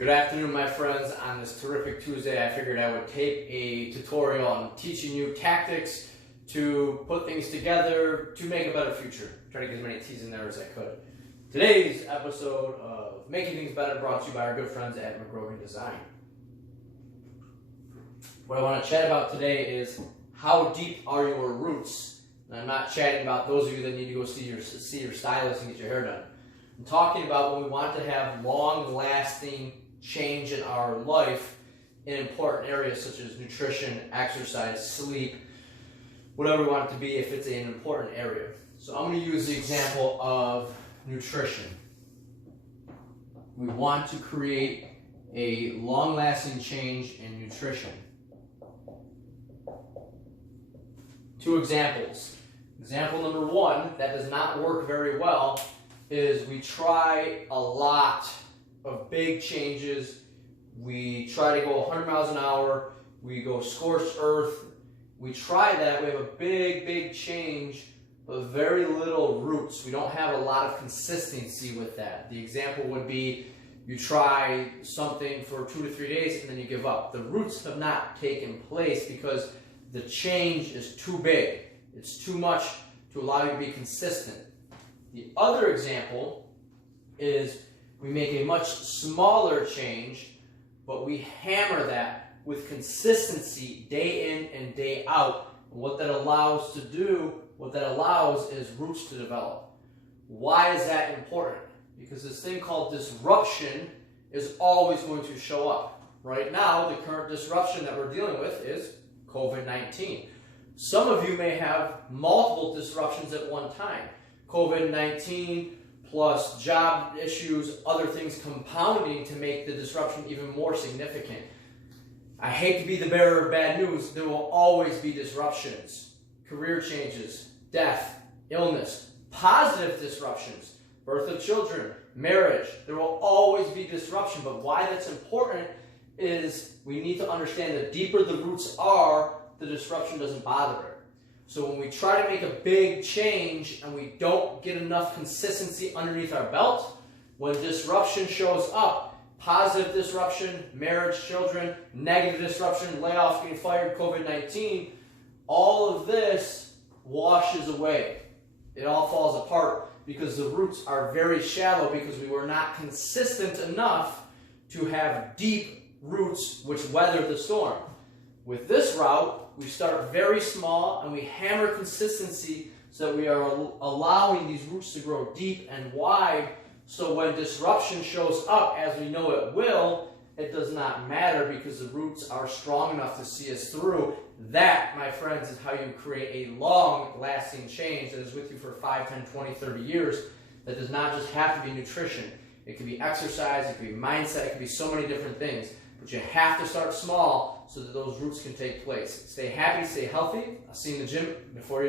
Good afternoon, my friends. On this terrific Tuesday, I figured I would tape a tutorial on teaching you tactics to put things together to make a better future. Try to get as many T's in there as I could. Today's episode of Making Things Better brought to you by our good friends at McGrogan Design. What I want to chat about today is how deep are your roots? And I'm not chatting about those of you that need to go see your stylist and get your hair done. I'm talking about when we want to have long-lasting change in our life in important areas such as nutrition, exercise, sleep, whatever we want it to be if it's an important area. So I'm going to use the example of nutrition. We want to create a long-lasting change in nutrition. Two examples. Example number one that does not work very well is we try a lot of big changes. We try to go 100 miles an hour. We go scorched earth. We try that. We have a big change, but very little roots. We don't have a lot of consistency with that. The example would be you try something for 2 to 3 days and then you give up. The roots have not taken place because the change is too big. It's too much to allow you to be consistent. The other example is we make a much smaller change, but we hammer that with consistency day in and day out. And what that allows is roots to develop. Why is that important? Because this thing called disruption is always going to show up. Right now, the current disruption that we're dealing with is COVID-19. Some of you may have multiple disruptions at one time. COVID-19 plus job issues, other things compounding to make the disruption even more significant. I hate to be the bearer of bad news. There will always be disruptions, career changes, death, illness, positive disruptions, birth of children, marriage. There will always be disruption, but why that's important is we need to understand the deeper the roots are, the disruption doesn't bother it. So when we try to make a big change and we don't get enough consistency underneath our belt, when disruption shows up, positive disruption, marriage, children, negative disruption, layoff, getting fired, COVID-19, all of this washes away. It all falls apart because the roots are very shallow because we were not consistent enough to have deep roots which weather the storm. With this route, we start very small and we hammer consistency so that we are allowing these roots to grow deep and wide, so when disruption shows up, as we know it will, it does not matter because the roots are strong enough to see us through. That, my friends, is how you create a long-lasting change that is with you for 5, 10, 20, 30 years. That does not just have to be nutrition. It could be exercise, it could be mindset, it could be so many different things. But you have to start small so that those roots can take place. Stay happy, stay healthy. I'll see you in the gym before you know it.